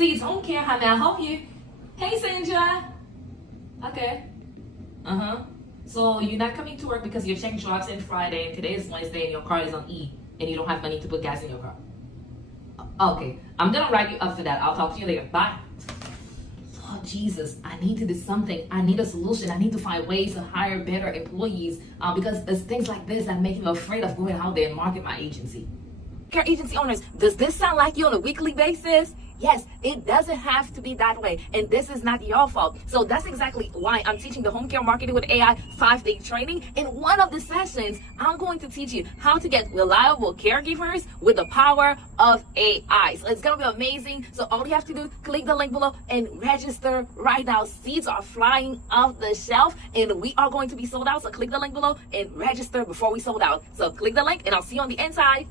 Seeds Home Care, how may I help you? Hey, Sandra. Okay. So you're not coming to work because your check drops in Friday and today is Wednesday and your car is on E and you don't have money to put gas in your car. Okay, I'm gonna write you up for that. I'll talk to you later. Bye. Oh, Jesus, I need to do something. I need a solution. I need to find ways to hire better employees because it's things like this that make me afraid of going out there and market my agency. Care agency owners, does this sound like you on a weekly basis? Yes, it doesn't have to be that way, and this is not your fault. So that's exactly why I'm teaching the Home Care Marketing with AI 5-day training. In one of the sessions, I'm going to teach you how to get reliable caregivers with the power of AI. So it's going to be amazing. So all you have to do, click the link below and register right now. Seats are flying off the shelf, and we are going to be sold out. So click the link below and register before we sold out. So click the link, and I'll see you on the inside.